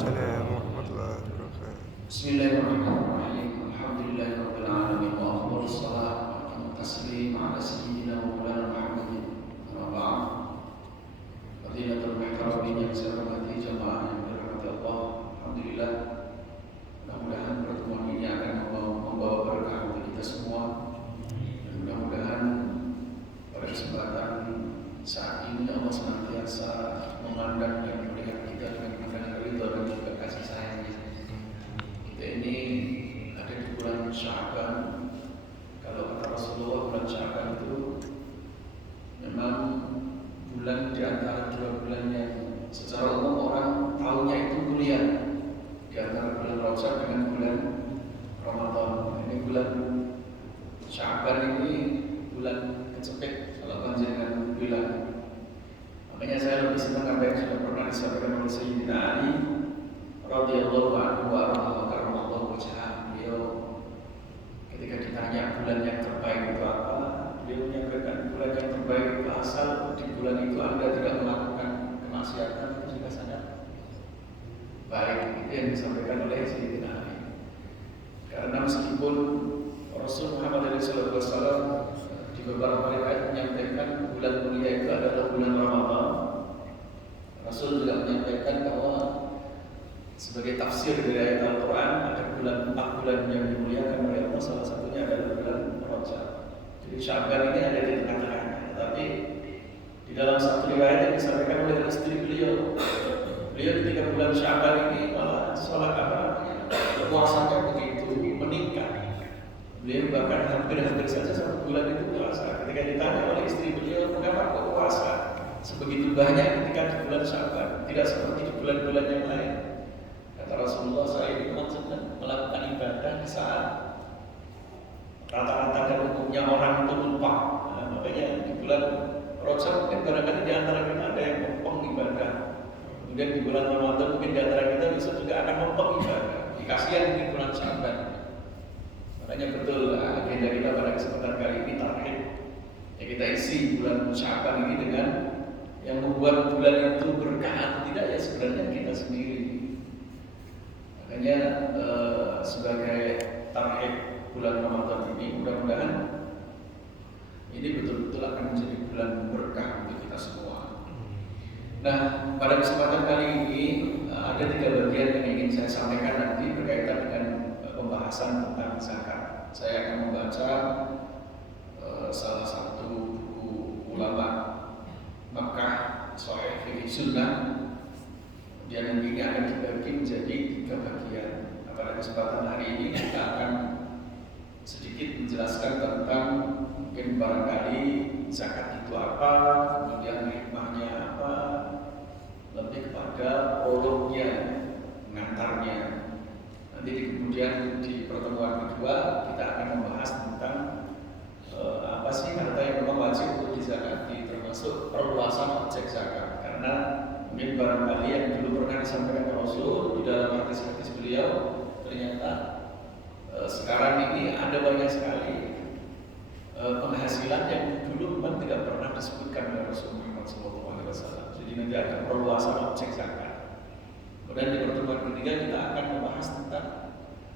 السلام ورحمة الله وبركاته. Bismillahirrahmanirrahim. Alhamdulillahirabbil alamin wa afdhalus salat wa taslim ala sayyidina wa maulana Muhammadin. Amma ba'd. Fadilatul muhtaramin yang saya hormati jamaah yang dirahmati Allah. Alhamdulillah. Mudah-mudahan pertemuan ini akan membawa berkah untuk kita semua. Dan mudah-mudahan pada kesempatan saat ini Allah senantiasa memandang dan melihat kita dengan pandangan ridha dan juga kasih sayangnya. Kita ini ada di bulan Sya'ban. Kalau kata Rasulullah, bulan Sya'ban itu memang bulan di antara dua bulan yang secara umum orang tahunya itu mulia, di antara bulan Rajab dengan bulan Ramadan. Ini bulan Sya'ban ini bulan kecepet kalau panjenengan bilang. Makanya saya lebih senang apa yang sudah pernah disampaikan oleh Sayyidina Ali radhiyallahu anhu wa karramallahu wajhahu. Beliau ketika ditanya bulan yang terbaik itu apa, beliau menyampaikan bulan yang terbaik itu asal di bulan itu Anda tidak melakukan kemaksiatan, itu sudah sangat baik. Itu yang disampaikan oleh Sayyidina Ali. Karena meskipun Rasul Muhammad SAW di beberapa riwayat menyampaikan bulan mulia itu adalah bulan Ramadan, Rasul juga menyampaikan bahwa sebagai tafsir dari ayat Al-Quran ada empat bulan yang dimuliakan oleh Allah, salah satunya adalah bulan Rajab. Jadi Sya'ban ini ada di tengah-tengahnya. Tapi di dalam satu riwayat yang disampaikan oleh istri beliau ketika bulan Sya'ban ini malah sholat puasanya begitu meningkat. Beliau bahkan hampir-hampir saja satu bulan itu puasa. Ketika ditanya oleh istri beliau, mengapa kok puasa sebegitu banyak ketika di bulan Sya'ban, tidak seperti di bulan-bulan yang lain? Kata Rasulullah, saya ini sedang melakukan ibadah di saat rata-rata dan umumnya orang itu lupa. Nah, makanya di bulan Rajab mungkin barangkali di antara kita ada yang mempeng ibadah. Kemudian di bulan Ramadan mungkin di antara kita bisa juga akan mempeng ibadah. Dikasihan di bulan Sya'ban. Makanya betul agenda kita pada kesempatan kali ini tarhib. Ya, kita isi bulan Sya'ban ini dengan yang membuat bulan itu berkah atau tidak, ya sebenarnya kita sendiri. Makanya sebagai tarhib bulan Ramadan ini, mudah-mudahan ini betul-betul akan menjadi bulan berkah untuk kita semua. Nah, pada kesempatan kali ini ada 3 bagian yang ingin saya sampaikan nanti berkaitan dengan pembahasan tentang zakat. Saya akan membaca salah satu buku ulama Makkah, Sahih Fiqh Sunnah. Kemudian ini akan dibagi menjadi 3 bagian. Pada kesempatan hari ini kita akan sedikit menjelaskan tentang mungkin barangkali zakat itu apa, kemudian hikmahnya apa, lebih kepada prolognya, pengantarnya. Nanti kemudian di pertemuan kedua kita akan membahas tentang apa sih harta yang memang wajib untuk dizakati, termasuk perluasan objek zakat. Karena mungkin barangkali yang dulu pernah disampaikan Rasul di dalam hadis-hadis beliau, ternyata sekarang ini ada banyak sekali penghasilan yang dulu memang tidak pernah disebutkan oleh Rasul Muhammad SAW. Jadi nanti ada perluasan objek zakat. Kemudian di pertemuan ketiga kita akan membahas tentang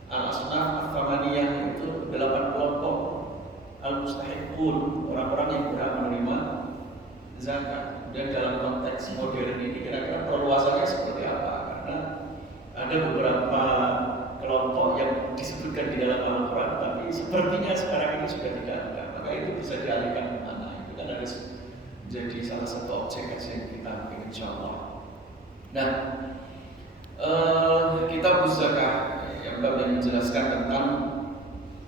al-asnaf al-thamaniyah, itu 8 kelompok al-mustahiqun, orang-orang yang berhak menerima zakat. Dan dalam konteks modern ini kira-kira perluasannya seperti apa? Karena ada beberapa kelompok yang disebutkan di dalam Al-Quran, tapi sepertinya sekarang ini sudah tidak ada. Maka itu bisa dialihkan ke mana? Itu kan harus menjadi salah satu objek yang kita ambil, insya Allah. Nah, kitab zakat yang menjelaskan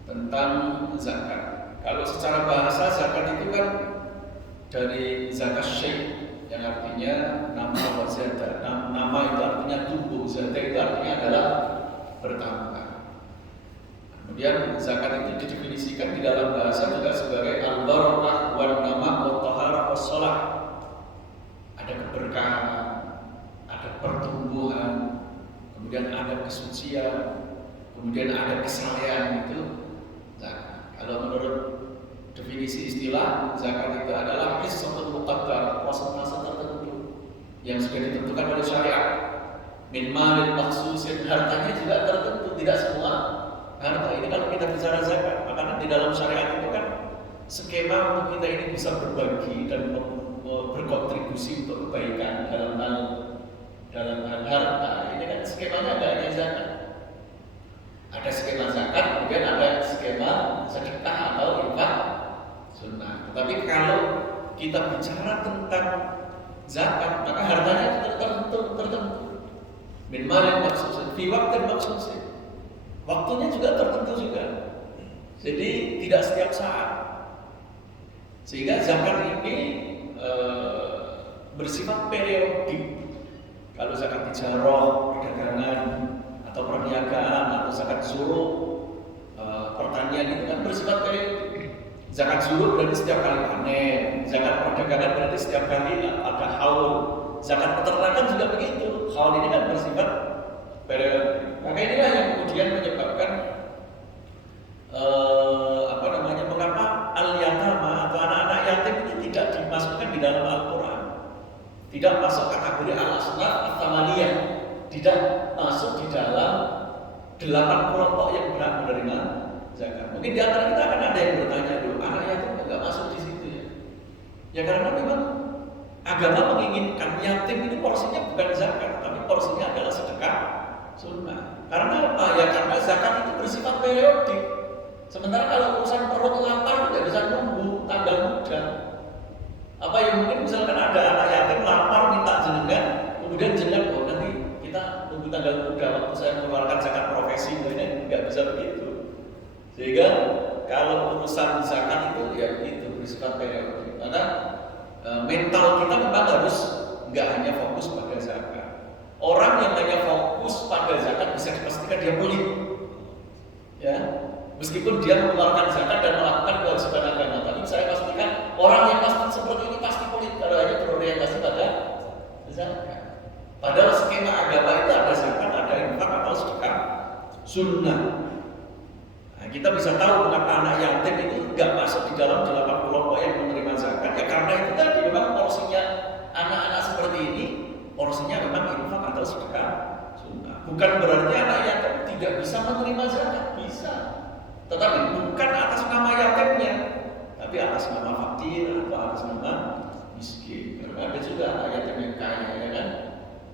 tentang zakat. Kalau secara bahasa zakat itu kan dari zakat syai', yang artinya nama wa zada. Nama itu artinya tumbuh, zada itu artinya adalah bertambah. Kemudian zakat itu didefinisikan di dalam bahasa juga sebagai al-barakah wan nama wa taharah was shalah. Ada keberkahan, ada pertumbuhan, kemudian ada kesucian, kemudian ada kesalahan, itu zakat. Kalau menurut definisi istilah, zakat itu adalah hissatul muqaddar, persentase tertentu yang sudah ditentukan oleh syariat. Min malin maksusin, hartanya juga tertentu, tidak semua harta. Ini kalau kita bicara zakat, makanya di dalam syariat itu kan skema untuk kita ini bisa berbagi dan berkontribusi untuk kebaikan dalam hal harta. Ini kan skemanya nggak hanya zakat. Ada skema zakat, kemudian ada skema sedekah atau infak sunnah. Tetapi kalau kita bicara tentang zakat, maka hartanya tertentu. Min malin maksusin, fi waktin maksusin. Waktunya juga tertentu juga. Jadi tidak setiap saat. Sehingga zakat ini bersifat periodik. Kalau zakat tijarah, perdagangan atau perniagaan atau zakat zuruh, pertanian itu kan bersifat periodik. Zakat zuruh berarti setiap kali panen, zakat perdagangan berarti setiap kali ada haul. Zakat peternakan juga begitu. Haul ini kan bersifat periodik. Maka inilah yang kemudian menyebabkan mengapa al-yatama atau anak-anak yatim itu tidak dimasukkan di dalam Al-Quran, tidak masuk kategori al-asnaf at-tamaniyah, tidak masuk di dalam 8 kelompok yang berhak menerima zakat. Mungkin di antara kita akan ada yang bertanya dulu, anak yatim nggak masuk di situ ya? Ya karena memang agama menginginkan yatim itu porsinya bukan zakat, tapi porsinya adalah sedekah sunnah. Karena apa? Ya karena zakat itu bersifat periodik. Sementara kalau urusan perut lapar tidak bisa nunggu tanggal muda. Apa yang mungkin misalkan ada anak yatim lapar minta jenengan, kemudian jenengan nanti kita nunggu tanggal muda waktu saya mengeluarkan zakat profesi, ini nggak bisa begitu. Sehingga kalau urusan zakat itu ya begitu bersifat periodik. Maka mental kita memang harus nggak hanya fokus pada zakat. Orang yang hanya fokus pada zakat bisa dipastikan dia pelit, ya. Meskipun dia mengeluarkan zakat dan melakukan kewajiban agama, tapi saya pastikan orang yang pasti seperti ini pasti pelit kalau hanya berorientasi pada zakat. Padahal skema agama itu ada zakat, ada infak atau sedekah sunnah. Nah, kita bisa tahu mengapa anak yatim itu nggak masuk di dalam 8 kelompok yang menerima zakat. Ya karena itu tadi memang porsinya anak-anak seperti ini, porsinya memang infak atau sedekah sunnah. Bukan berarti anak yatim tidak bisa menerima zakat, bisa. Tetapi bukan atas nama yatimnya, tapi atas nama fakir atau atas nama miskin. Karena ada juga anak yatim yang kaya, ya kan?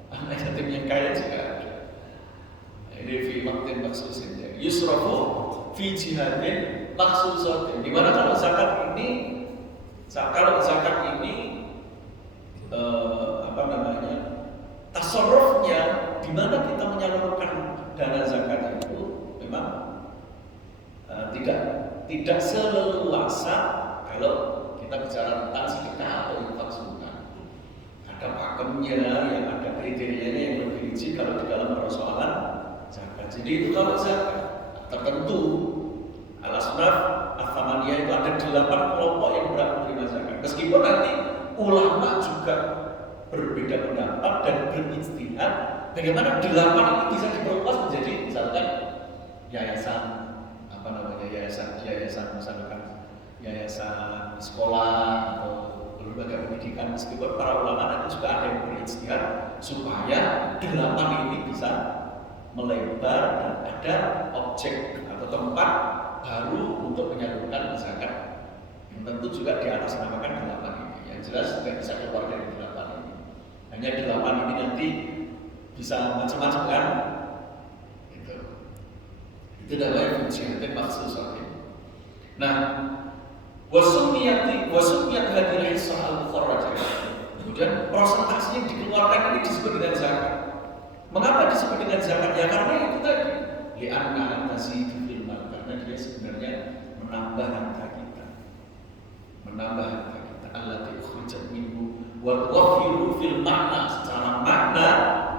Anak yatim yang kaya juga ada. Ini fi waktin maksusin, yusrafu fi jihadin maksusatin. Di mana kalau zakat ini tasarrufnya di mana kita menyalurkan dana zakat itu memang tidak seleluasa kalau kita bicara tentang sedekah atau infak sunnah. Ada pakemnya, yang ada kriterianya yang lebih rinci kalau di dalam persoalan zakat. Jadi itu kalau zakat tertentu al-asnaf at-tamaniyah itu ada 8 kelompok yang berhak menerima zakat. Meskipun nanti ulama juga berbeda pendapat dan berijtihad bagaimana 8 ini bisa diperluas menjadi misalkan yayasan sekolah atau lembaga pendidikan. Meskipun para ulama nanti juga ada yang berijtihad supaya 8 ini bisa melebar dan ada objek atau tempat baru untuk menyalurkan zakat yang tentu juga di atas namakan 8 ini. Yang jelas tidak bisa keluar dari 8 ini. Hanya 8 ini nanti bisa macam-macam kan? Itu namanya fungsinya maksusatin. Nah, wasumiyat hadhihi hissah al-mukharrajah. Kemudian prosentase yang dikeluarkan ini disebut dengan zakat. Mengapa disebut dengan zakat? Ya karena itu tadi li'anna tazidu fil mal, karena dia sebenarnya menambah harta kita. Allati ukhrijat minhu wa tuwaffiru fil makna. Secara makna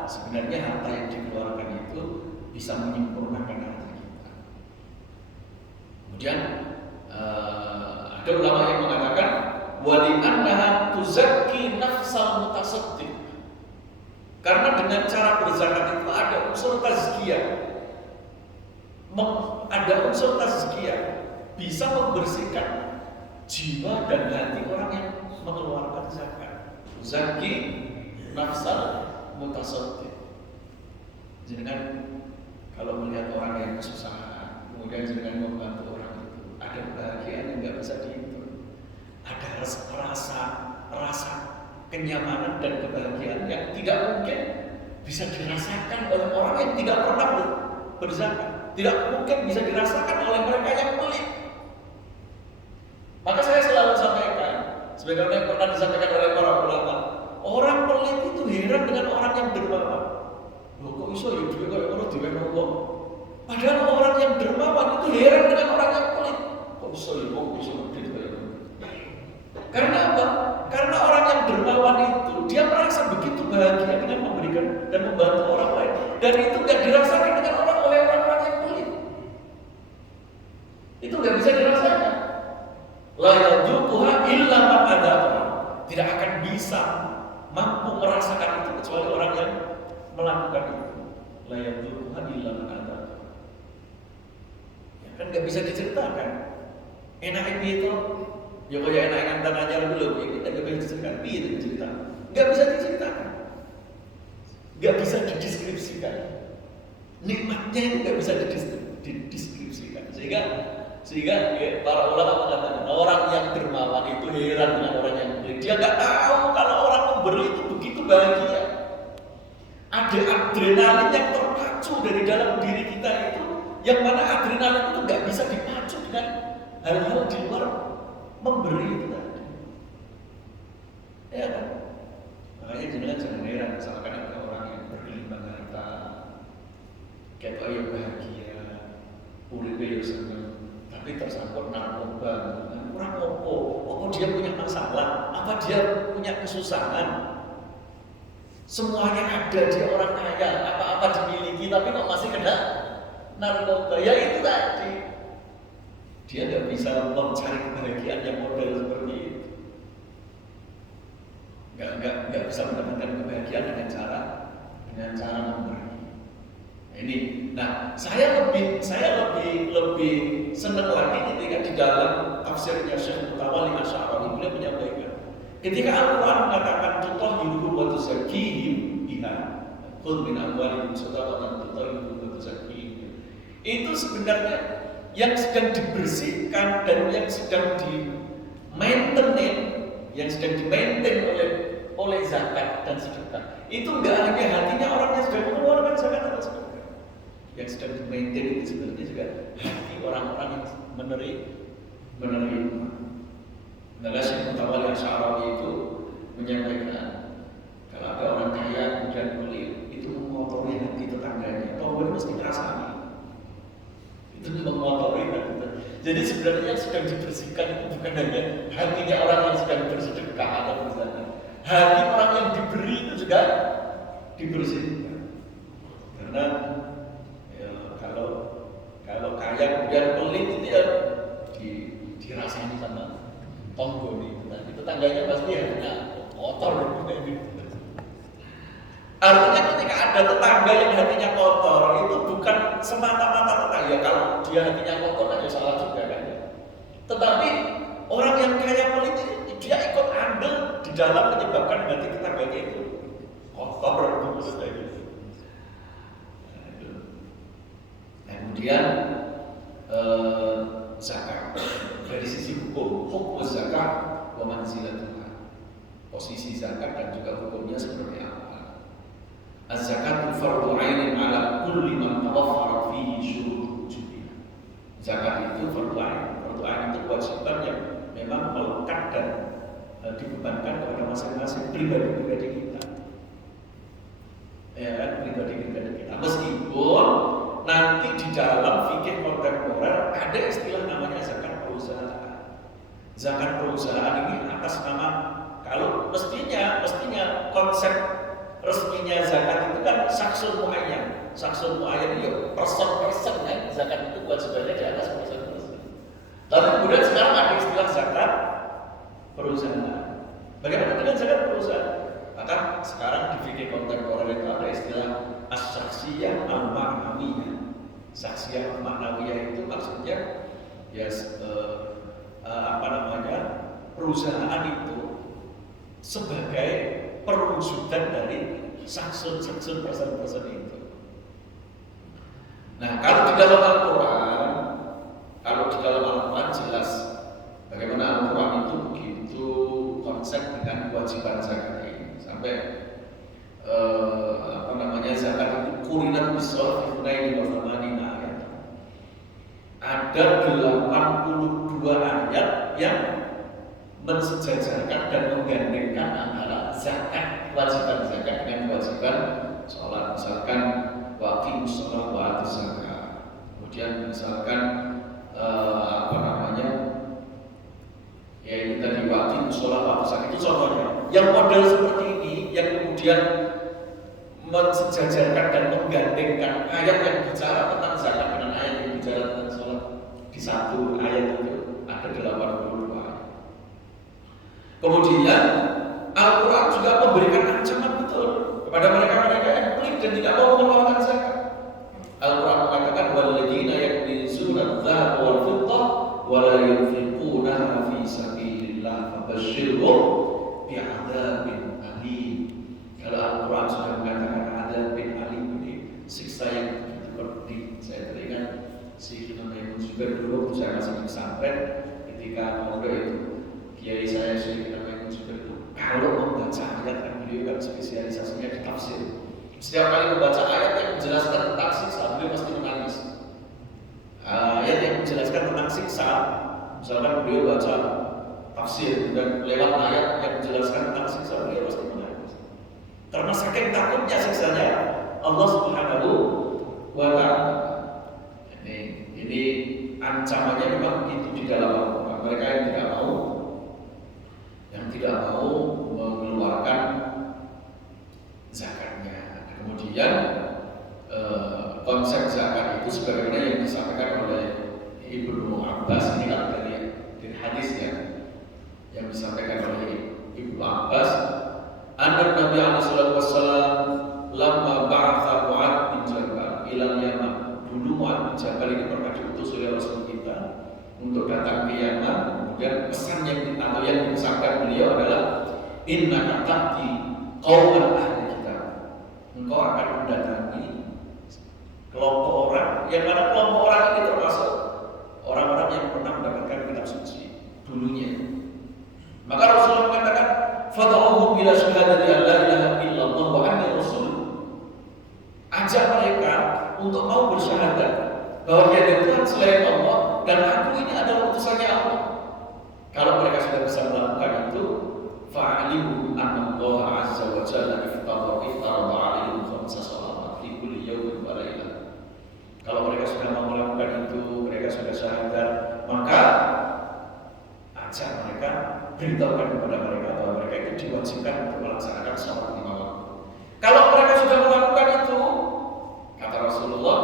sebenarnya harta yang dikeluarkan itu bisa menyempurnakan harta kita. Kemudian ada ulama yang mengatakan wali'annaha tuzakki nafsal mutasaddiq. Karena dengan cara berzakat itu ada unsur tazkiyah. Bisa membersihkan jiwa dan hati orang yang mengeluarkan zakat. Tuzakki nafsal mutasaddiq. Jenengan kalau melihat orang yang kesusahan, kemudian jenengan membantu orang itu, ada kebahagiaan yang nggak bisa dihitung. Ada rasa kenyamanan dan kebahagiaan yang tidak mungkin bisa dirasakan oleh orang yang tidak pernah berzakat. Tidak mungkin bisa dirasakan oleh mereka yang pelit. Maka saya selalu sampaikan, sebagaimana yang pernah disampaikan oleh para ulama, orang pelit itu heran dengan orang yang dermawan. Loh kok bisa ya duit kok orang duwe Allah. Padahal orang yang dermawan itu heran dengan orang yang pelit. Kok bisa ya kok bisa duit kok. Karena apa? Karena orang yang dermawan itu dia merasa begitu bahagia dengan memberikan dan membantu orang lain, dan itu nggak dirasakan dengan oleh orang-orang yang pelit. Itu nggak bisa dirasakan. La yajuquha illa man adaqa. Tidak akan bisa mampu merasakan itu kecuali orang yang melakukan itu. La yajuquha illa man adaqa. Ya kan nggak bisa diceritakan. Enak itu. Ya kayak enak-enak dan ajar dulu, kita nggak bisa diceritakan, itu cerita, nggak bisa diceritakan, nggak bisa dideskripsikan, nikmatnya itu nggak bisa dideskripsikan, sehingga ya, para ulama mengatakan orang yang dermawan itu heran dengan orang yang pelit. Dia nggak tahu kalau orang memberi itu begitu bahagia, ada adrenalin yang terpacu dari dalam diri kita itu, yang mana adrenalin itu nggak bisa dipacu dengan hal-hal di luar memberi itu tadi, ya kan? Makanya jangan heran misalkan ada orang yang bergelimang harta, kayak yang bahagia, uripe yo seneng, tapi tersangkut narkoba, kurang apa dia punya masalah, apa dia punya kesusahan, semuanya ada, dia orang kaya, apa-apa dimiliki, tapi kok masih kena narkoba, ya itu tadi. Dia nggak bisa mencari kebahagiaan yang model seperti itu. Nggak bisa mendapatkan kebahagiaan dengan cara memberi. Ini, nah saya lebih senang lagi ketika di dalam tafsirnya Syekh Mutawalli Asy'ari beliau menyampaikan, ketika Al-Quran mengatakan tutahhiruhum wa tuzakkihim biha, khudh min amwalihim shadaqatan tutahhiruhum wa tuzakkihim. Itu sebenarnya yang sedang dibersihkan dan yang sedang di-maintain oleh zakat dan sedekah. Itu enggak hanya hatinya orang yang sedang mengeluarkan zakat atau sedekah. Yang sedang di-maintain itu sebenarnya juga hati orang-orang yang menerima. Nah, Syekh Mutawalli Asy'ari itu menyampaikan kalau ada orang kaya kemudian pelit, itu mengotori hati tetangganya. Kalau benar mesti ngerasani. Itu mengotori hati. Jadi sebenarnya yang sedang dibersihkan itu bukan hanya hatinya orang yang sedang bersedekah atau berzakat. Hati orang yang diberi itu juga dibersihkan. Karena ya, kalau kaya kemudian pelit itu ya dirasani sama tonggoni itu tadi. Tetangganya pasti hatinya kotor. Artinya ketika ada tetangga yang hatinya kotor, itu bukan semata-mata tetangga. Ya kalau dia hatinya kotor kan ya salah juga kan. Tetapi orang yang kaya pelit dia ikut andil di dalam menyebabkan hati tetangganya itu kotor itu maksudnya gitu. Nah, kemudian zakat dari sisi hukum zakat wa manzilatuha. Posisi zakat dan juga hukumnya seperti apa? Az-zakatu fardhu 'ainin 'ala kulli man tawaffara fihi syurut wujubiha. Zakat itu fardhu 'ain. Fardhu 'ain itu kewajiban yang memang melekat dan dibebankan kepada masing-masing pribadi-pribadi kita. Ya kan, pribadi-pribadi kita. Meskipun nanti di dalam fikih kontemporer ada istilah namanya zakat perusahaan. Zakat perusahaan ini atas nama, kalau mestinya konsep resminya zakat itu kan saksul muayyan. Saksul muayyan itu person kan, zakat itu kewajibannya di atas person. Tapi kemudian sekarang ada istilah zakat perusahaan. Bagaimana dengan zakat perusahaan? Maka sekarang di fikih kontemporer itu ada istilah as-syakhsiyah al-ma'nawiyah. Syakhsiyah al-ma'nawiyah itu maksudnya ya perusahaan itu sebagai perwujudan dari saksun person itu. Nah, kalau di dalam Al-Quran jelas bagaimana Al-Quran itu begitu konsep dengan kewajiban zakat ini sampai zakat itu kurinat bisol fitnaini wa thamanina ayat. Ada 82 ayat yang mensejajarkan dan menggandengkan antara zakat, kewajiban zakat dengan kewajiban sholat. Misalkan waqimus sholat wa atuz zakat. Kemudian misalkan ya ini tadi waqimus sholat wa atuz zakat itu contohnya. Yang model seperti ini yang kemudian mensejajarkan dan menggandengkan ayat yang bicara tentang zakat dengan ayat yang bicara tentang sholat di satu ayat itu ada 82 ayat. Kemudian Al-Quran juga memberikan ancaman betul kepada mereka-mereka yang pelit dan tidak mau mengeluarkan zakat. Al-Quran mengatakan walladzina yaknizuna adz-dzahaba wal fiddah wa la yunfiqunaha fi sabilillah fabashshirhum bi'adzabin alim. Kalau Al-Quran sudah mengatakan adzabin alim ini siksa yang begitu pedih. Saya teringat si Imam juga dulu saya masih di pesantren ketika mondok itu kiai saya Syekh Imam juga itu kalau membaca ayat kan beliau kan spesialisasinya di tafsir. Setiap kali membaca ayat yang menjelaskan tentang siksa beliau pasti menangis. Ayat yang menjelaskan tentang siksa, misalkan beliau baca tafsir dan lewat ayat yang menjelaskan tentang siksa beliau pasti menangis. Karena saking takutnya siksanya Allah Subhanahu wa Ta'ala. Ini ancamannya memang begitu di dalam Al-Quran. Mereka yang tidak mau mengeluarkan zakatnya. Kemudian konsep zakat itu sebagaimana yang disampaikan oleh Ibnu Abbas ini kan dari hadis yang disampaikan oleh Ibnu Abbas. Anna Nabi sallallahu alaihi wasallam lamma ba'atha Mu'adz bin Jabal ila Yaman. Dulu Mu'adz bin Jabal ini pernah diutus oleh Rasul kita untuk datang ke Yaman. Kemudian pesan yang dipesankan beliau adalah innaka ta'ti qauman ahli kitab. Engkau akan mendatangi kelompok orang yang mana kelompok orang ini termasuk orang-orang yang pernah mendapatkan kitab suci dulunya. Maka Rasulullah mengatakan fad'uhum ila syahadati an la ilaha illallah wa anna rasul. Ajak mereka untuk mau bersyahadat bahwa tiada Tuhan selain Allah dan aku ini adalah utusannya Allah. Kalau mereka sudah bisa melakukan itu, fa'alimu anna Allah azza wa jalla iftarada 'alaihim khamsa shalawat fi kulli yawmin wa lailah. Kalau mereka sudah mau melakukan itu, mereka sudah syahadat, maka ajak mereka, beritahukan kepada mereka bahwa mereka itu diwajibkan untuk melaksanakan sholat 5 waktu. Kalau mereka sudah melakukan itu, kata Rasulullah,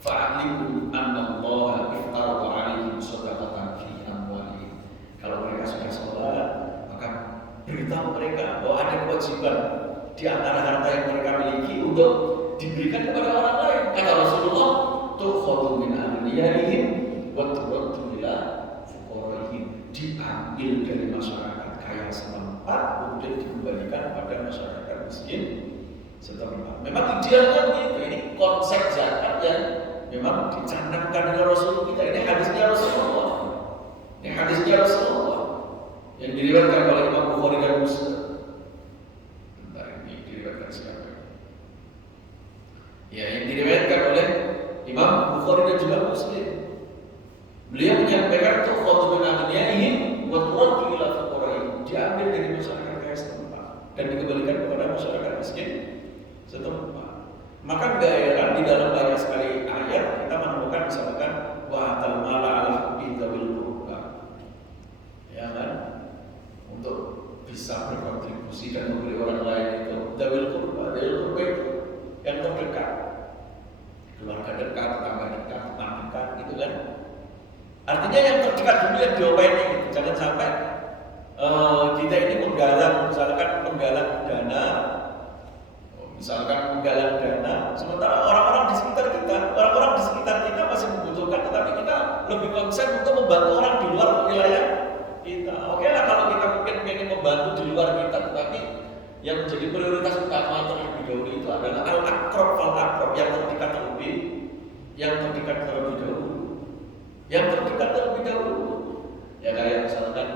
fa'alimu anna Allah iftarada 'alaihim shadaqatan fi amwalihim. Kalau mereka sudah sholat, maka beritahu mereka bahwa ada kewajiban di antara harta yang mereka miliki untuk diberikan kepada orang lain. Kata Rasulullah, tukhadhu min aghniyahim wa turaddu ila fuqaraihim. Diambil dari masyarakat kaya setempat kemudian dikembalikan kepada masyarakat miskin setempat. Memang idealnya begitu. Ini konsep zakat yang memang dicanangkan oleh Rasul kita. Ini hadisnya Rasulullah. Ini hadisnya Rasulullah yang diriwayatkan oleh Imam Bukhari dan Muslim. Bentar, ini diriwayatkan siapa? Ya, yang diriwayatkan oleh Imam Bukhari dan juga Muslim. Beliau menyampaikan tuh khutbah aghniyahim wa turaddu ila fuqaraihim. Diambil dari masyarakat kaya setempat dan dikembalikan kepada masyarakat miskin setempat. Maka enggak heran di dalam banyak sekali ayat kita menemukan misalkan wa atal mala ala hubbi dzawil qurba. Ya kan? Untuk bisa berkontribusi dan memberi orang lain itu dzawil qurba. Dzawil qurba itu yang terdekat. Keluarga dekat, tetangga dekat, teman dekat gitu kan. Artinya yang terdekat dulu yang diopaini. Jangan sampai kita ini menggalang dana, sementara orang-orang di sekitar kita masih membutuhkan, tetapi kita lebih konsen untuk membantu orang di luar wilayah kita. Oke lah kalau kita mungkin ingin membantu di luar kita, tetapi yang menjadi prioritas utama terlebih dahulu itu adalah al-aqrab fal-aqrab, yang terdekat terlebih terdekat terlebih dahulu. Yang terdekat terlebih dahulu. Ya kayak misalkan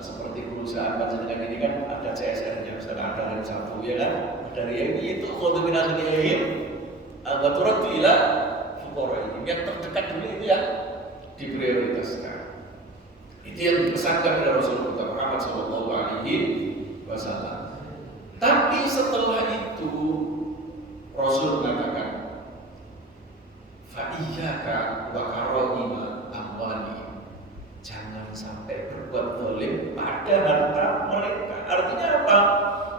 seperti perusahaan panjenengan ini kan ada CSR-nya, misalkan ada yang satu ya kan, dari yang itu khudhu min aghniyahim wa turaddu ila fuqaraihim. Yang terdekat dulu itu yang diprioritaskan. Itu yang dipesankan oleh Rasulullah Muhammad SAW. Tapi setelah itu Rasul mengatakan, fa iyyaka wa karaima amwali. Jangan sampai berbuat zalim pada harta mereka. Artinya apa?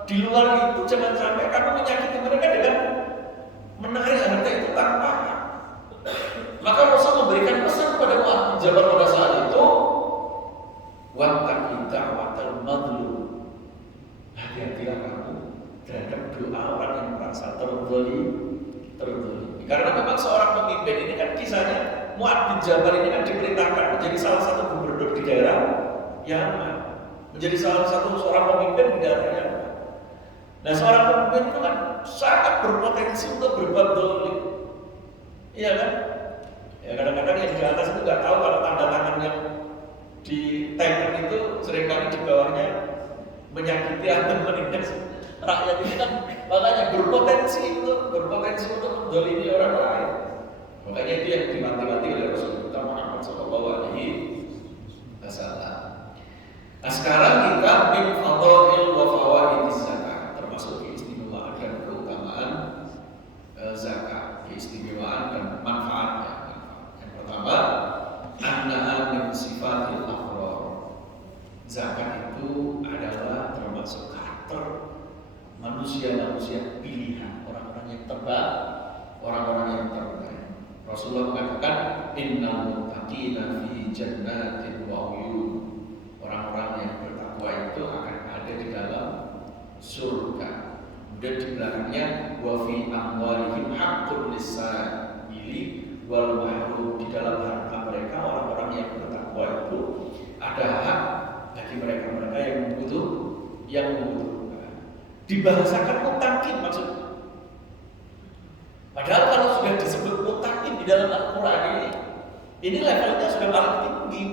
Di luar itu jangan sampai kamu menyakiti mereka dengan menarik harta itu tanpa hak. Maka Rasul memberikan pesan kepada Mu'adz bin Jabal pada saat itu, wattaqi da'watal madlum. Hati-hatilah kamu terhadap doa orang yang merasa terzalimi. Karena memang seorang pemimpin ini kan kisahnya Mu'adz bin Jabal ini kan diperintahkan menjadi salah satu gubernur di daerah Yaman, menjadi salah satu seorang pemimpin di daerah Yaman. Nah, seorang pemimpin itu kan sangat berpotensi untuk berbuat zalim. Iya kan? Ya kadang-kadang yang di atas itu nggak tahu kalau tanda tangan yang di teken itu seringkali di bawahnya menyakiti atau menindas rakyat ini kan, makanya berpotensi untuk menzalimi orang lain. Makanya itu yang dimanti-manti oleh Rasulullah Muhammad SAW. Nah sekarang kita min fadhail wa fawaid zakat, termasuk keistimewaan dan keutamaan zakat, keistimewaan dan manfaatnya. Yang pertama, annaha min sifatil afrar. Zakat itu adalah termasuk karakter manusia-manusia pilihan, orang-orang yang terbaik, orang-orang yang terbaik. Rasulullah mengatakan, innal muttaqina fi jannatin wa uyun. Orang-orang yang bertakwa itu akan ada di dalam surga. Kemudian di belakangnya, wa fi amwalihim haqqun lis-sa'ili wal mahrum. Di dalam harta mereka, orang-orang yang bertakwa itu ada hak bagi mereka-mereka yang membutuhkan. Dibahasakan mutakin maksudnya. Padahal kalau sudah disebut mutakin di dalam Al-Quran ini levelnya sudah paling tinggi.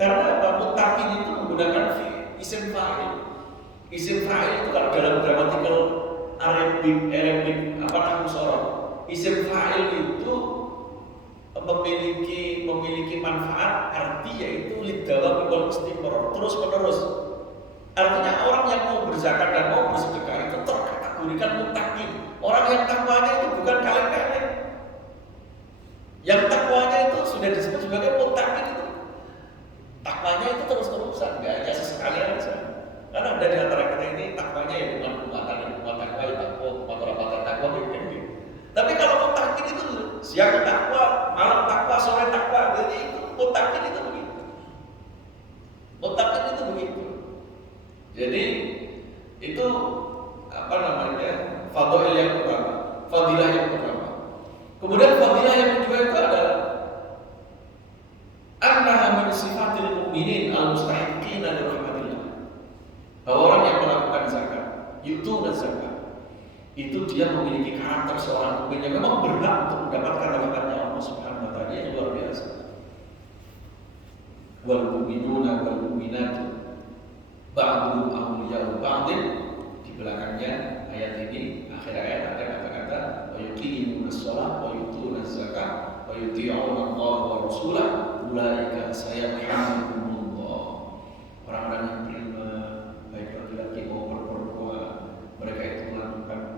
Karena apa? Mutakin itu menggunakan isim fa'il. Isim fa'il itu kalau dalam gramatikal Arabic sorot. Isim fa'il itu memiliki manfaat arti yaitu lidawam wal istimrar, terus menerus. Artinya orang yang mau berzakat dan mau bersedekah itu terkategorikan muttaqin. Orang yang takwanya itu bukan kaleng-kaleng. Yang takwanya itu sudah disebut sebagai muttaqin itu. Takwanya itu terus-terusan, enggak hanya sesekali aja. Karena ada di antara kita ini takwanya ya bukan takwa ya takwa gitu. Tapi kalau muttaqin itu siang takwa, malam takwa, sore takwa, jadi itu muttaqin itu begitu. Muttaqin itu begitu. Jadi itu fadilah yang pertama. Kemudian fadilah yang kedua itu adalah annaha min sifatil mu'minin al-mustahiqin li rahmatillah. Bahwa orang yang melakukan zakat, yutuna zakat, itu dia memiliki karakter seorang mukmin yang memang berhak untuk mendapatkan rahmatnya Allah Subhanahu wa taala yang luar biasa. Wal mu'minuna wal mu'minatu ba'dhum awliya'u ba'dhin. Di belakangnya ayat ini, akhir ayat ada kata-kata wa yuqimuna shalah wa yutuna zakat wa yuti'una Allah wa rasulahu ulaika sayarhamuhumullah. Orang-orang yang beriman, baik laki-laki maupun perempuan, mereka itu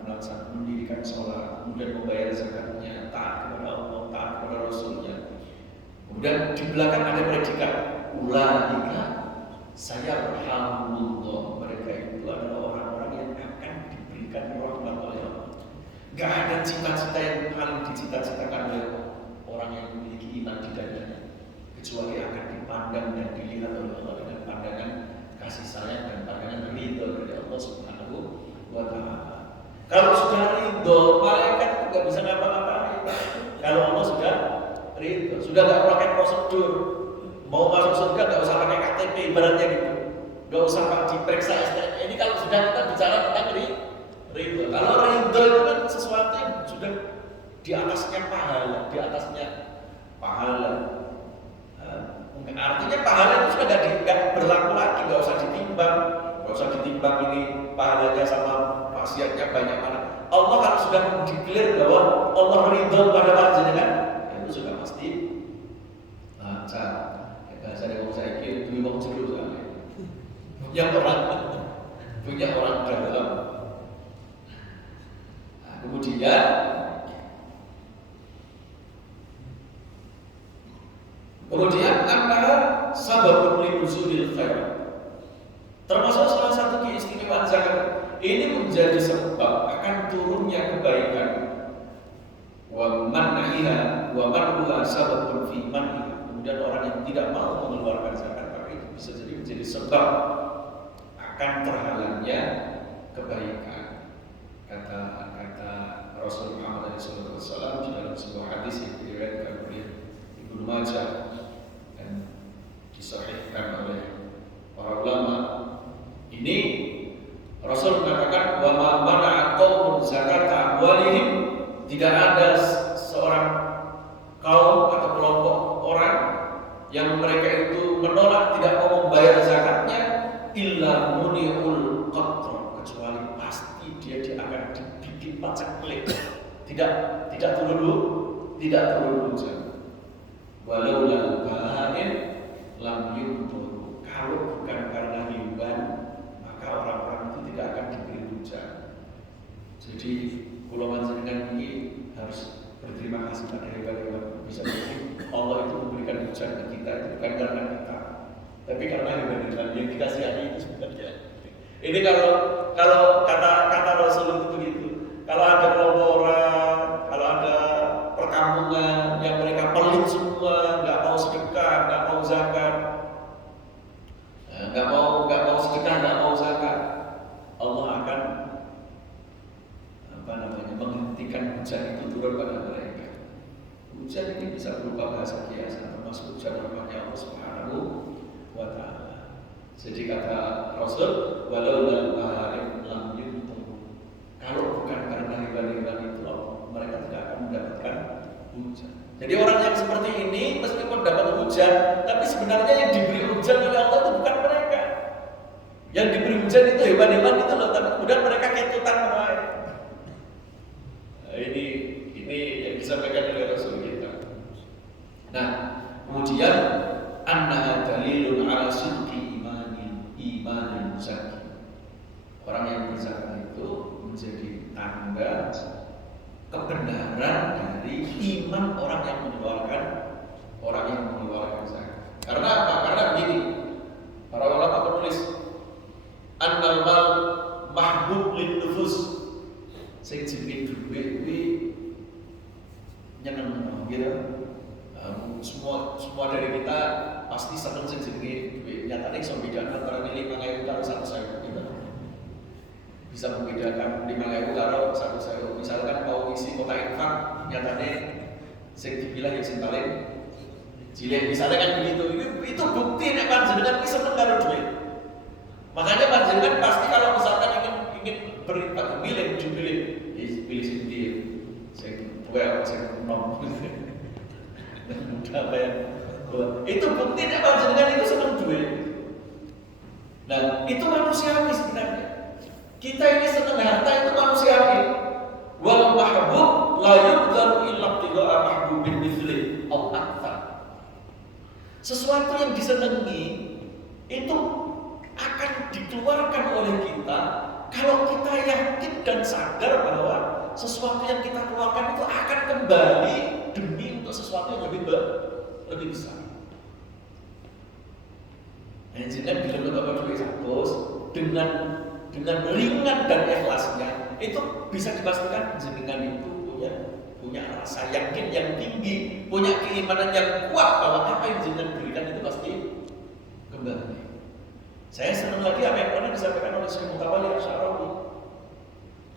melaksanakan mendirikan sholat, kemudian membayar zakatnya, taat kepada Allah, taat kepada Rasulnya. Kemudian di belakang ada predikat ulaika sayarhamuhumullah. Mereka itu adalah orang-orang yang akan diberikan rahmat oleh Allah. Gak ada cita-cita yang paling dicita-citakan oleh orang yang memiliki iman di dadanya, kecuali akan dipandang dan dilihat oleh Allah dengan pandangan kasih sayang dan pandangan ridho dari Allah Subhanahu wa taala. Kalau sudah ridho, malaikat itu nggak bisa ngapa-ngapain. Kalau Allah sudah ridho, sudah nggak pakai prosedur. Mau masuk surga nggak usah pakai KTP, ibaratnya gitu. Nggak usah diperiksa STNK. Ini kalau sudah kita bicara tentang ridho. Kalau ridho itu kan sesuatu yang sudah di atasnya pahala, di atasnya pahala. Artinya pahala itu sudah nggak berlaku lagi, nggak usah ditimbang ini pahalanya sama maksiatnya banyak mana. Allah kalau sudah mendeklar bahwa Allah ridho pada panjenengan, itu sudah pasti lancar. Bahasa dari orang saya kira dua orang jeruk soalnya. Yang punya orang dalam. Nah, kemudian antara sababun linuzulil khair. Termasuk salah satu keistimewaan zakat ini menjadi sebab akan turunnya kebaikan. Wa man'iha wa man'uha sababun fi man'iha. Kemudian orang yang tidak mau mengeluarkan zakat, maka itu bisa jadi menjadi sebab akan terhalangnya kebaikan. Kata Rasul Muhammad SAW di dalam sebuah hadis yang diriwayatkan oleh Ibnu Majah dan disahihkan oleh para ulama. Ini Rasul mengatakan wa ma mana'a qaumun zakata amwalihim, tidak ada seorang kaum atau kelompok orang yang mereka itu menolak, tidak mau membayar zakatnya, illa muni'ul qatra, kecuali pasti dia akan dibikin paceklik, tidak turun hujan. Walau lal bahain lam yumtur, kalau bukan karena hewan maka orang-orang itu tidak akan diberi hujan. Jadi pulau panjenengan ini harus berterima kasih pada hewan-hewan. Bisa jadi Allah itu memberikan hujan ke kita itu bukan karena kita, tapi karena hewan-hewan yang dikasihani itu sebenarnya. Ini kalau kata Rasul itu begitu. Kalau ada kelompok orang, kalau ada perkampungan yang mereka pelit semua, nggak mau sedekah, nggak mau zakat, nggak mau sedekah, nggak mau zakat, Allah akan menghentikan hujan itu turun pada mereka. Hujan ini bisa berupa bahasa kiasan, termasuk hujan rahmatnya Allah Subhanahu wa Ta'ala. Jadi kata Rasul, walau lal baharin lam yumtur, kalau bukan karena hewan-hewan itu mereka tidak akan mendapatkan hujan. Jadi orang yang seperti ini meskipun dapat hujan, tapi sebenarnya yang diberi hujan oleh Allah itu bukan mereka. Yang diberi hujan itu hewan-hewan itu loh, tapi kemudian mereka ketutan wae. Nah, ini yang disampaikan oleh Rasul kita. Nah, kemudian annaha dalilun ala sidqi imanin zaki. Orang yang berzakat itu menjadi tanda kebenaran dari iman orang yang mengeluarkan zakat. Karena apa? Karena begini, para ulama menulis annal mal mahbub lin nufus, sing jenenge dhuwit kuwi nyeneng gitu. Semua dari kita pasti seneng sing jenenge dhuwit. Nyatane iso bedakan antara 5.000 karo 100.000 gitu. Bisa membedakan 5.000 karo 100.000. Misalkan mau isi kota infak, nyatane sing dibilang yang sing paling cilik, misalnya kan begitu. Itu bukti nek panjenengan iki seneng karo dhuwit. Makanya panjenengan pasti kalau misalkan ingin berinfak, pilih sing ndi. Sing tuwa apa sing nom. Apa ya? Itu bukti nek panjenengan itu seneng dhuwit. Nah, itu manusiawi sebenarnya. Kita ini senang harta itu manusiawi. Wal mahbub la yubdalu illa ibtigha'a mahbubin mithli aw akthar. Sesuatu yang disenangi itu akan dikeluarkan oleh kita kalau kita yakin dan sadar bahwa sesuatu yang kita keluarkan itu akan kembali demi untuk sesuatu yang lebih besar. Engineer bilang Bapak duit 100 dengan ringan dan ikhlasnya itu bisa dipastikan jenengan itu punya rasa yakin yang tinggi, punya keimanan yang kuat bahwa apa yang jenengan berikan itu pasti kembali. Saya senang lagi apa yang pernah disampaikan oleh Syekh Mutawalli Asy'arawi.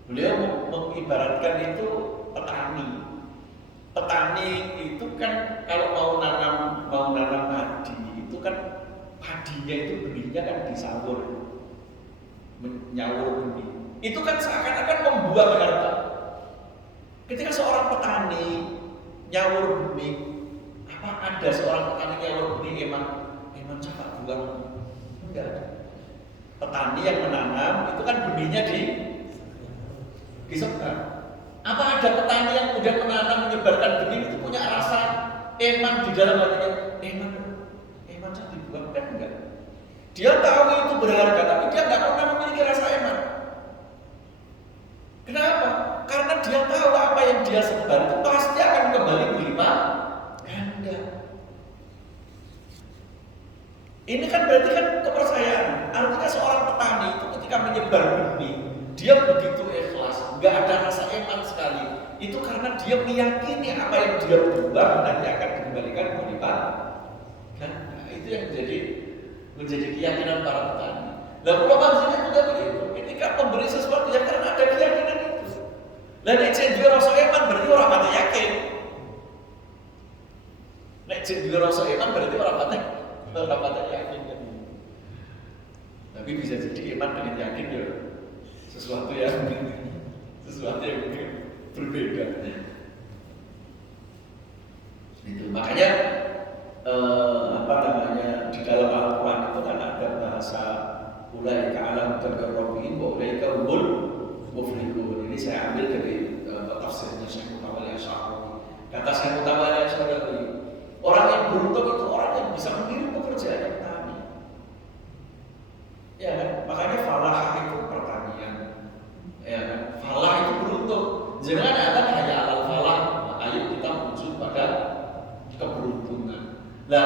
Beliau mengibaratkan itu petani. Petani itu kan kalau mau nanam padi itu kan padinya itu benihnya kan disawur, menyawur benih. Itu kan seakan-akan membuang harta. Ketika seorang petani nyawur benih, apa ada seorang petani nyawur benih emang cepat buang? Enggak ada. Petani yang menanam itu kan benihnya disebar. Apa ada petani yang kemudian menanam menyebarkan benih itu punya rasa eman di dalam hatinya? Eman saya dibuang kan enggak? Dia tahu itu berharga, tapi dia nggak pernah memiliki rasa eman. Kenapa? Karena dia tahu apa yang dia sebar itu pasti akan kembali berlipat ganda. Ini kan berarti kan kepercayaan. Artinya seorang petani itu ketika menyebar benih, dia begitu ikhlas, nggak ada rasa eman sekali. Itu karena dia meyakini apa yang dia buang nanti akan dikembalikan berlipat ganda. Itu yang menjadi keyakinan para petani. Nah, ulama sini juga begitu. Ketika memberi sesuatu ya karena ada keyakinan itu. Lah nek cek dua rasa iman berarti orang pati yakin. Nek cek dua rasa iman berarti orang pati yakin. Tapi bisa jadi iman dengan yakin ya sesuatu yang berbeda. Itu makanya di dalam Al-Quran itu kan ada bahasa ulaika ala hudan rabbihim wa ulaika humul muflihun. Ini saya ambil dari tafsirnya Syekh Mutawalli Asy'ari. Kata Syekh Mutawalli Asy'ari, orang yang beruntung itu orang yang bisa meniru pekerjaan petani. Ya kan? Makanya falah itu pertanian. Ya kan? Falah itu beruntung. Jangan ada hanya alal falah. Ayo kita menuju pada keberuntungan. Nah,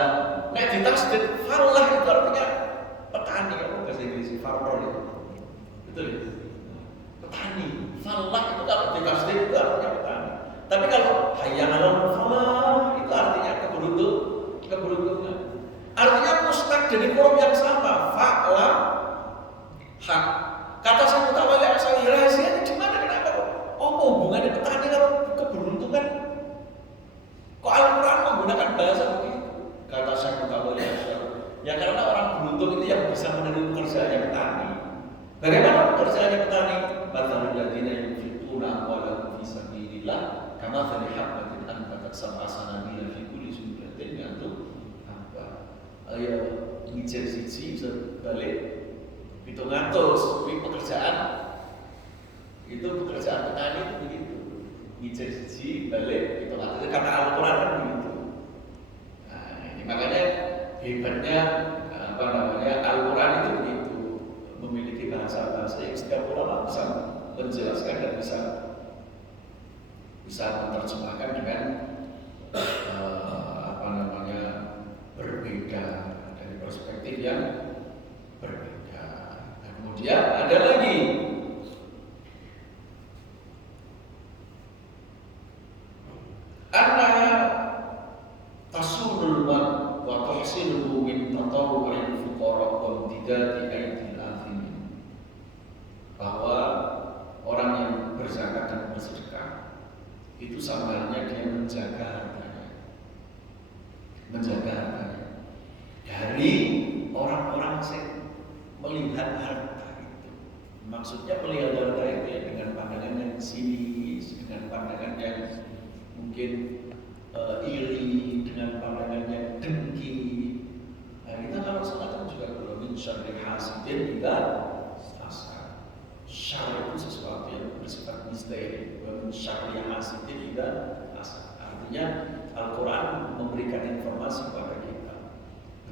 nek ditasdid falah itu artinya petani, apa bahasa Inggris farmer itu. Betul ya? Petani. Falah itu kalau ditasdid itu artinya petani. Tapi kalau hayya 'alal falah itu artinya keberuntungan. Artinya mustaq dari huruf yang sama, fa'la hak. Kata Syekh Mutawalli Asy'ari rahasianya di mana kenapa kok? Oh, hubungannya petani kalau keberuntungan? Kok Al-Quran menggunakan bahasa begitu? Kata Syekh Mutawalli Asy'ari, ya karena orang beruntung itu yang bisa meniru pekerjaannya petani. Bagaimana pekerjaannya petani? Mathalul ladzina yunfiquna amwalahum fi sabilillah kamathali habbatin anbatat sab'a sanabila fi kulli sunbulatin mi'atu habba. Ayo ngijer siji bisa balik 700. Ini pekerjaan petani itu begitu. Ngijer siji balik 700 karena Al-Quran kan begitu. Makanya hebatnya Al-Quran itu begitu, memiliki bahasa-bahasa yang setiap orang bisa menjelaskan dan bisa menerjemahkan dengan berbeda dari perspektif yang berbeda. Nah, kemudian ada lagi tasurul wa tuhsinuhu min tatawwu'il fuqara wa imtidadi aydil athimin. Bahwa orang yang berzakat dan bersedekah itu sama halnya dia menjaga hartanya dari orang-orang yang melihat harta itu. Maksudnya melihat harta itu ya dengan pandangan yang sinis, dengan pandangan yang mungkin iri, dengan pandangan yang dengki. Nah, kita kalau sholat juga kalau min syarri hasidin kita asal. Syarr itu sesuatu yang bersifat misteri. Min syarri hasidin kita asal. Artinya Al-Quran memberikan informasi kepada kita.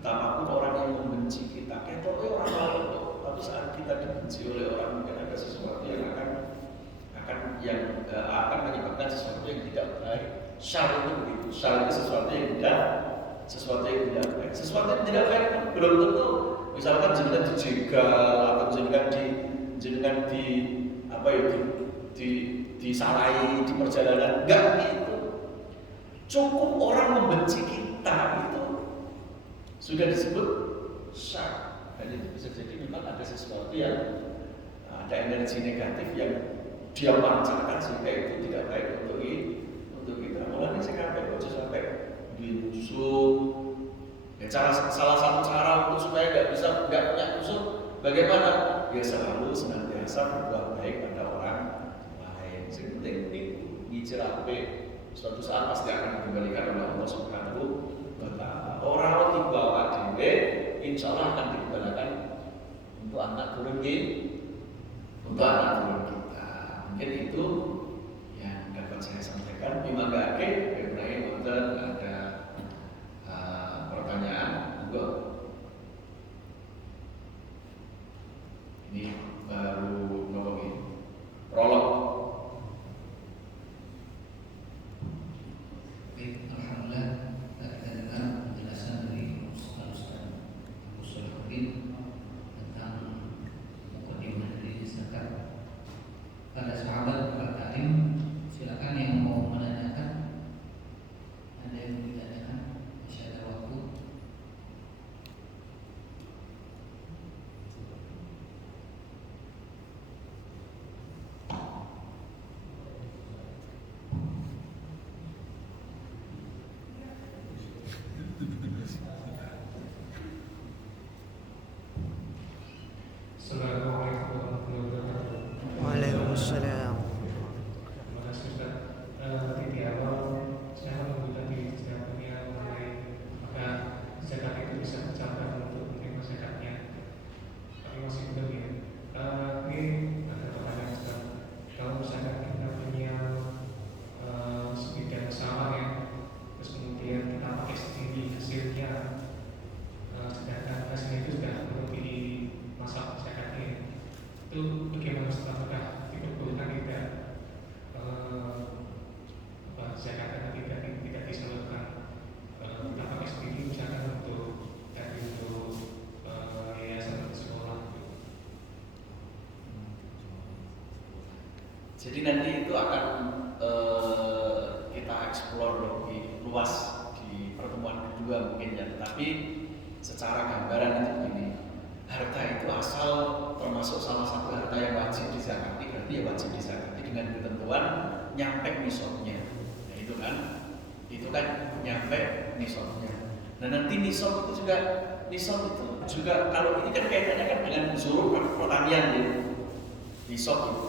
Betapapun orang yang membenci kita, ketoknya orang lain kok. Tapi saat kita dibenci oleh orang, mungkin ada sesuatu yang akan menyebabkan sesuatu yang tidak baik. Syarr itu begitu. Syarr itu sesuatu yang tidak baik. Sesuatu yang tidak baik belum tentu. Misalkan jenengan dijegal atau jenengan disalahi di perjalanan, enggak begitu. Cukup orang membenci kita itu sudah disebut syarr. Dan itu bisa jadi memang ada sesuatu yang ada energi negatif yang dia pancarkan sehingga itu tidak baik untuk kita. Mulanya saya katakan kok sampai diusung. Ya, salah satu cara untuk supaya nggak punya musuh bagaimana? Ya selalu senantiasa berbuat baik pada orang lain. Yang penting nyicil apik, suatu saat pasti akan dikembalikan oleh Allah Subhanahu wa Ta'ala. Orang tiba awak dhewe insyaallah akan dikembalikan untuk anak turun untuk anak turun kita. Mungkin itu yang dapat saya sampaikan. Dimanggaake mengenai wonten ada pertanyaan juga. Ini baru ngomongin prolog. Baik, alhamdulillah kita dengar penjelasan dari Ustaz Abu Sulaiman tentang mukadimah dari zakat. Pada sahabat Al-Karim, silakan yang mau menanyakan. Ada yang mau ditanyakan? Masih ada waktu. Assalamualaikum warahmatullahi wabarakatuh. Waalaikumsalam. Terima kasih Ustaz. Tadi di awal saya menunjukkan di jawabannya mengenai apakah zakat itu bisa mencapai untuk menerima zakatnya. Tapi masih belum ya. Ini ada pertanyaan Ustaz. Kalau misalkan kita punya sebidang sawah ya, terus kemudian kita pakai sendiri hasilnya, sedangkan hasilnya itu sudah melebihi masa zakatnya, itu bagaimana setelah diperbolehkan tidak zakat atau tidak disalurkan, kita pakai sendiri misalkan untuk tadi untuk yayasan sekolah. Jadi nanti itu akan kita eksplor lebih luas di pertemuan kedua mungkin ya. Tetapi secara gambaran itu begini, harta itu asal termasuk salah satu harta yang wajib dizakati, berarti ya wajib dizakati dengan ketentuan nyampe nisabnya. Nah, itu kan nyampe nisabnya. Nah nanti nisab itu juga kalau ini kan kaitannya kan dengan zuru pertanian ya. Nisab itu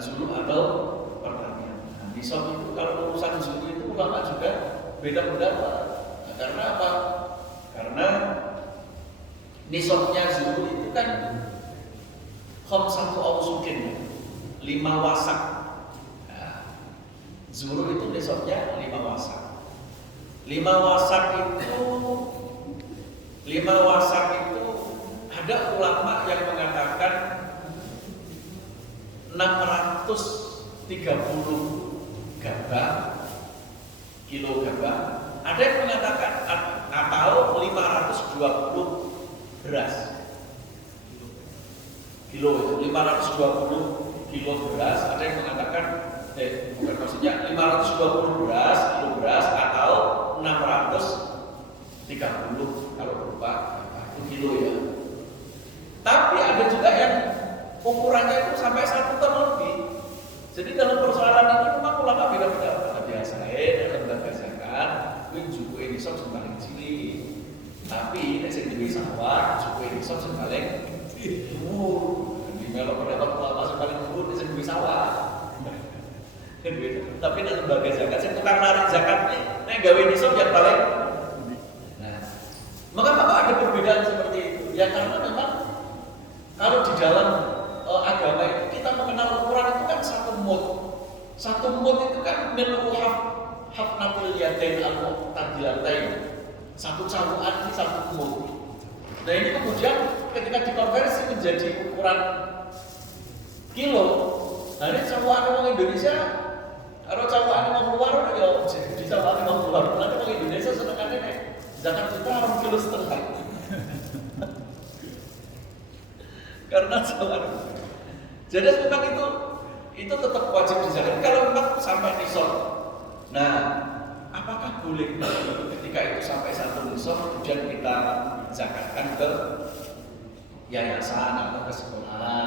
zulu atau pertanian. Nah, nisab itu kalau urusan zulu itu ulama juga beda pendapat. Nah, karena apa? Karena nisabnya zulu itu kan khamsatu awsukin, 5 wasak. Nah, zulu itu nisabnya 5 wasak. 5 wasak itu ada ulama yang mengatakan 630 gabah, kilo gabah. Ada yang mengatakan atau 520 beras. Kilo itu 520 kilo beras. Ada yang mengatakan bukan maksudnya 520 kilo beras atau 630 kalau berupa itu kilo ya. Tapi ada juga yang ukurannya itu sampai 1 ton lebih. Jadi dalam persoalan ini memang ulama beda pendapat. Biasa dalam lembaga zakat, kuwi juku ini sok paling cilik. Tapi nek sing duwe sawah, juku ini sok paling dhuwur. Di melok pendapat ulama sing paling dhuwur nek sing duwe sawah. Tapi nek lembaga zakat sing tukang narik zakat nek gawe nisab yang paling. Nah, mengapa kok ada perbedaan seperti itu? Ya karena memang kalau di dalam agama itu kita mengenal ukuran itu kan 1 mud. 1 mud itu kan milu hafnatul yadain al-muqtadilatain. 1 caluan ini 1 mud. Nah ini kemudian ketika dikonversi menjadi ukuran kilo. Nah ini caluan orang Indonesia, kalau caluan orang luar ya di caluan orang luar. Nanti orang Indonesia senengannya nih zakat kita 1,5 kilo. Karena caluan. Jadi memang itu tetap wajib dizakat kalau memang sampai nisab. Nah, apakah boleh ketika itu sampai 1 nisab kemudian kita zakatkan ke yayasan atau ke sekolahan?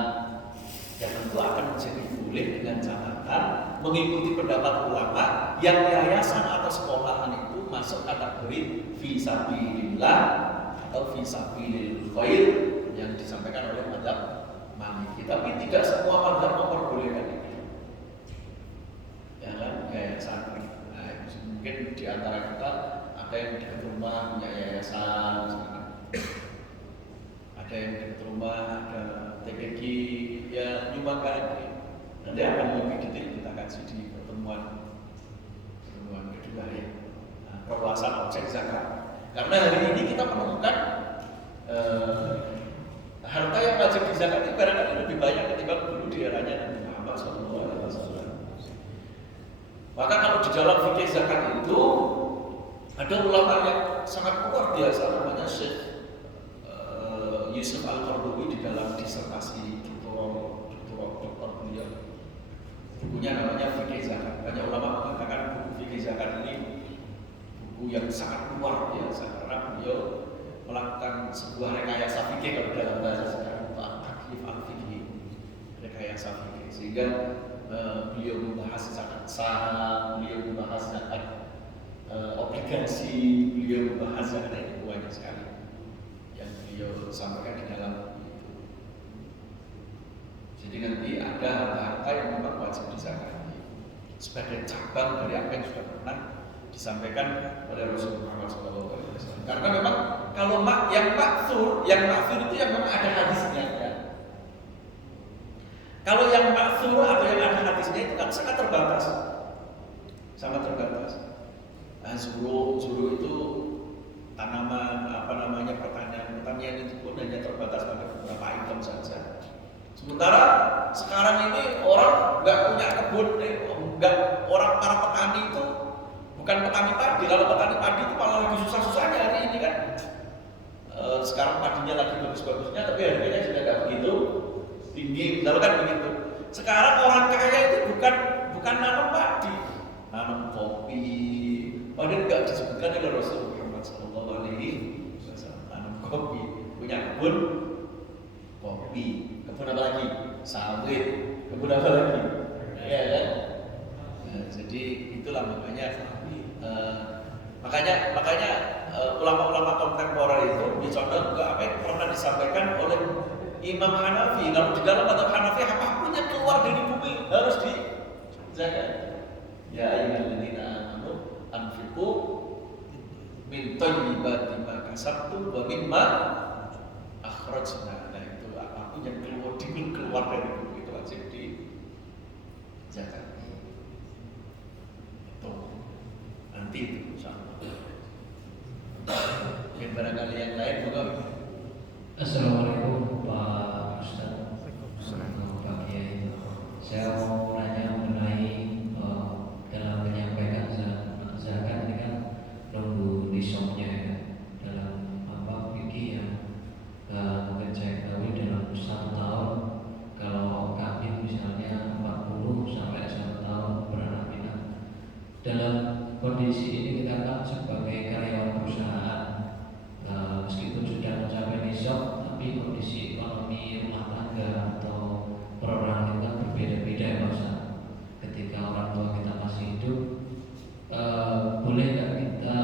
Ya tentu akan menjadi boleh dengan catatan mengikuti pendapat ulama yang yayasan atau sekolahan itu masuk kategori fisabilillah atau fisabilil khair yang disampaikan oleh mazhab Maliki. Tapi tidak semua mazhab memperbolehkan itu. Ya kan? yayasan. Nah, mungkin di antara kita ada yang dekat rumah punya yayasan, misalkan. Ada yang dekat rumah ada TPG, ya nyumbangkan. Nanti akan lebih detail kita kaji di pertemuan kedua ya. Nah, perluasan objek zakat. Karena hari ini kita menemukan harta yang wajib dizakati barangkali lebih banyak ketimbang dulu di eranya Nabi Muhammad SAW. Maka kalau di dalam fikih zakat itu ada ulama yang sangat luar biasa, namanya Syekh Yusuf Al-Qaradawi di dalam disertasi doktor beliau. Bukunya namanya Fikih Zakat. Banyak ulama mengatakan buku Fikih Zakat ini buku yang sangat luar biasa karena beliau melakukan sebuah rekayasa fikih kalau dalam bahasa sekarang itu taklif al-fikih, rekayasa fikih, sehingga beliau membahas zakat saham, beliau membahas zakat obligasi, beliau membahas zakat ini banyak sekali yang beliau sampaikan di dalam buku itu. Jadi nanti ada harta-harta yang memang wajib dizakati sebagai cabang dari apa yang sudah pernah disampaikan oleh Rasulullah SAW. Karena memang kalau yang maksur itu yang memang ada hadisnya ya. Kalau yang maksur atau yang ada hadisnya itu kan sangat terbatas. Nah, zuru itu tanaman pertanian itu pun hanya terbatas pada beberapa item saja. Sementara sekarang ini orang nggak punya kebun, para petani itu bukan petani padi. Kalau petani padi itu malah lagi susah-susahnya hari ini kan. Sekarang padinya lagi bagus-bagusnya, tapi harganya sudah nggak begitu tinggi. Lalu kan begitu. Sekarang orang kaya itu bukan nanam padi, nanam kopi. Padahal nggak disebutkan oleh Rasulullah Muhammad SAW. Nanam kopi, punya kebun kopi, kebun apa lagi? Sawit, kebun apa lagi? Ya kan? Nah, jadi itulah makanya ulama-ulama kontemporer itu dicontoh juga apa yang pernah disampaikan oleh Imam Hanafi. Kalau di dalam mazhab Hanafi apapun yang keluar dari bumi harus dijaga. Ya ayyuhalladzina amanu anfiqu min thayyibati ma kasabtum wa mimma akhrajna. Nah, itu apapun yang keluar dari bumi itu wajib dijaga. Nanti itu insyaallah. Mungkin barangkali yang lain juga. Assalamualaikum Pak Ustaz. Pak Kiai. Saya mau nanya mengenai dalam menyampaikan zakat ini kan nunggu nisabnya ya. Dalam fikih yang mungkin saya ketahui dalam 1 tahun kalau kambing misalnya 40 sampai 1 tahun beranak pinak. Dalam kondisi ini kita kan sebagai karyawan perusahaan, meskipun sudah mencapai nisab, tapi kondisi ekonomi rumah tangga atau perorangan kita berbeda-beda ya Pak Ustaz. Ketika orang tua kita masih hidup, boleh nggak kita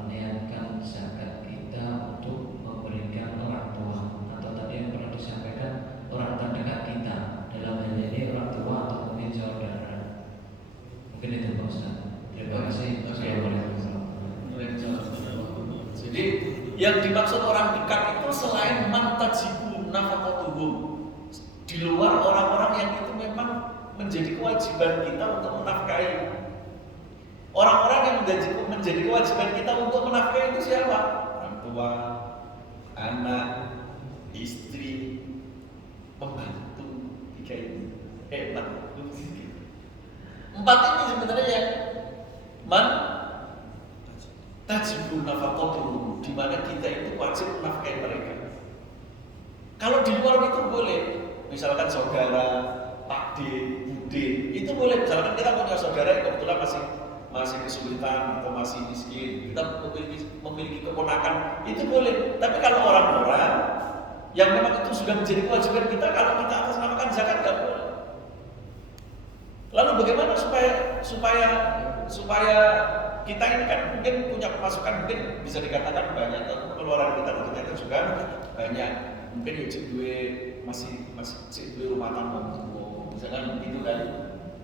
meniatkan zakat kita untuk memberikan orang tua, atau tadi yang pernah disampaikan orang terdekat kita, dalam hal ini orang tua atau mungkin saudara. Mungkin itu Pak Ustaz. Terima kasih. Jadi yang dimaksud orang dekat itu selain man tajibu nafaqatuhum, di luar orang-orang yang itu memang menjadi kewajiban kita untuk menafkahi. Orang-orang yang menjadi kewajiban kita untuk menafkahi itu siapa? Orang tua, anak, istri, pembantu, 3 ini. 4 ini sebenarnya yang man tajibun nafaqatuhum, di mana kita itu wajib menafkahi mereka. Kalau di luar itu boleh, misalkan saudara, pakde, bude, itu boleh. Misalkan kita punya saudara yang kebetulan masih kesulitan atau masih miskin, kita memiliki keponakan, itu boleh. Tapi kalau orang-orang yang memang itu sudah menjadi kewajiban kita, kalau kita atasnamakan zakat nggak boleh. Lalu bagaimana supaya kita ini kan mungkin punya pemasukan, mungkin bisa dikatakan banyak, atau pengeluaran kita ternyata juga banyak. Mungkin ya masih rumah tangga, misalkan begitu kan.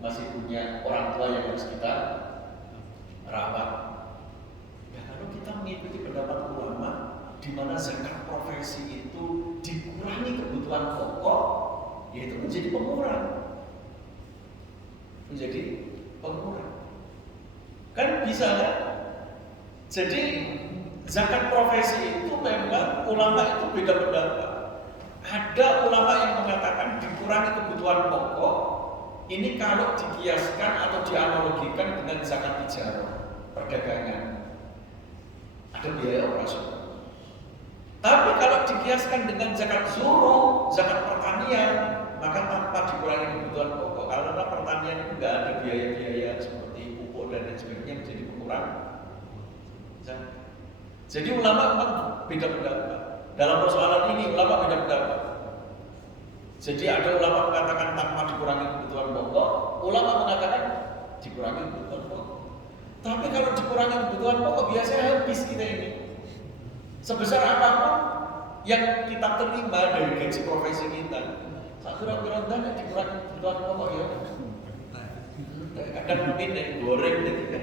masih punya orang tua yang harus kita rawat. Ya kalau kita mengikuti pendapat ulama di mana zakat profesi itu dikurangi kebutuhan pokok, yaitu menjadi pengurang. Menjadi pengurang. Kan bisa kan? Jadi zakat profesi itu memang ulama itu beda pendapat. Ada ulama yang mengatakan dikurangi kebutuhan pokok ini kalau dikiaskan atau dianalogikan dengan zakat tijarah, perdagangan. Ada biaya operasional. Tapi kalau dikiaskan dengan zakat zuro, zakat pertanian, maka tanpa dikurangi kebutuhan pokok. Karena pertanian itu nggak ada biaya-biaya seperti pupuk dan lain sebagainya menjadi pengurang zakat. Jadi ulama memang beda pendapat. Dalam persoalan ini ulama beda pendapat. Jadi ada ulama mengatakan tanpa dikurangi kebutuhan pokok, ulama mengatakan dikurangi kebutuhan pokok. Tapi kalau dikurangi kebutuhan pokok biasanya habis kita ini. Sebesar apapun yang kita terima dari gaji profesi kita, satu kira-kira enggak dikurangi kebutuhan pokok ya. Kadang mungkin goreng gitu kan.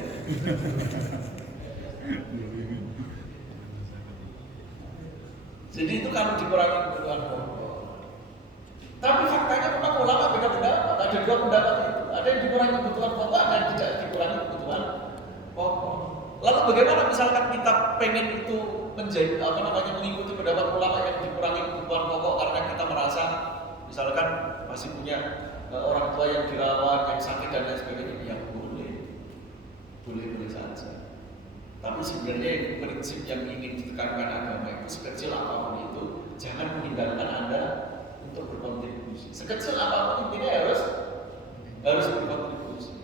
Jadi itu kalau dikurangi kebutuhan pokok. Tapi faktanya memang ulama beda pendapat. Ada dua pendapat itu. Ada yang dikurangi kebutuhan pokok, ada yang tidak dikurangi kebutuhan pokok. Lalu bagaimana misalkan kita pengen itu menjadi mengikuti pendapat ulama yang dikurangi kebutuhan pokok karena kita merasa misalkan masih punya orang tua yang dirawat, yang sakit dan lain sebagainya, ya boleh saja. Tapi sebenarnya prinsip yang ingin ditekankan agama itu sekecil apapun itu jangan menghindarkan Anda untuk berkontribusi. Sekecil apapun intinya harus berkontribusi.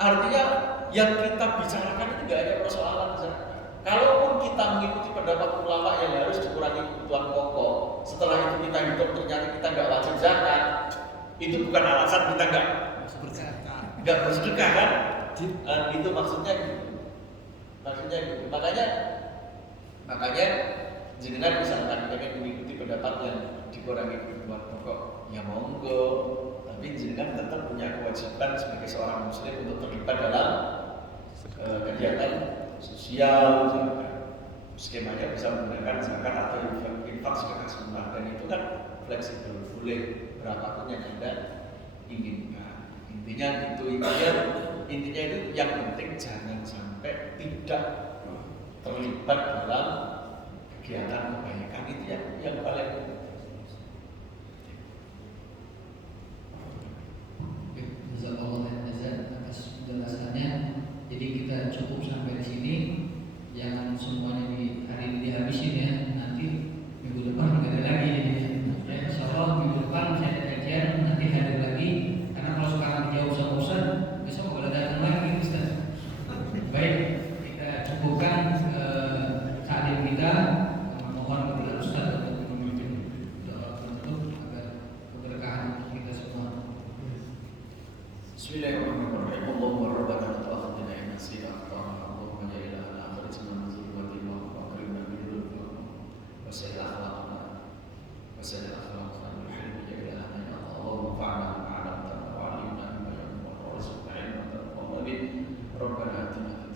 Artinya yang kita bicarakan itu tidak ada persoalan zakat. Kalaupun kita mengikuti pendapat ulama yang harus dikurangi kebutuhan pokok, setelah itu kita hidup ternyata kita nggak wajib zakat, itu bukan alasan kita nggak bersedekah kan? Itu maksudnya gitu. Makanya jenengan misalkan pengen mengikuti pendapat yang dikurangi kebutuhan pokok, ya monggo. Tapi jenengan tetap punya kewajiban sebagai seorang muslim untuk terlibat dalam kegiatan sosial. Skemanya bisa menggunakan zakat atau infak sedekah sunnah, dan itu kan fleksibel, boleh berapapun yang Anda inginkan. Intinya itu yang penting jangan sampai tidak terlibat dalam kegiatan kebaikan, itu yang paling penting. Jazakallahu khairan atas penjelasannya. Jadi kita cukup sampai di sini. Jangan semuanya di hari ini dihabisin ya. Nanti minggu depan ada lagi. Ya, insyaallah minggu depan saya ada kajian, nanti hadir lagi. Karena kalau sekarang dijawab sama Ustaz, besok boleh datang lagi Ustaz. Baik, kita cukupkan taklim kita. Mohon kepada Ustaz untuk memimpin doa penutup agar keberkahan kita semua. Bismillahirrahmanirrahim. Allahumma rabbana la tu'akhidhna in nasina akhtana. Allahumma ja'alna lana akhrijna min dhurriyyatina wa akrimna bi dhurriyyatina wa sahih akhlaqna bil hilmi ja'alna ya Allah. Allahumma fa'alna bima 'allamtana wa 'allimna bima yanfa'una wa rzuqna ilman tanfa'una bihi. Rabbana atina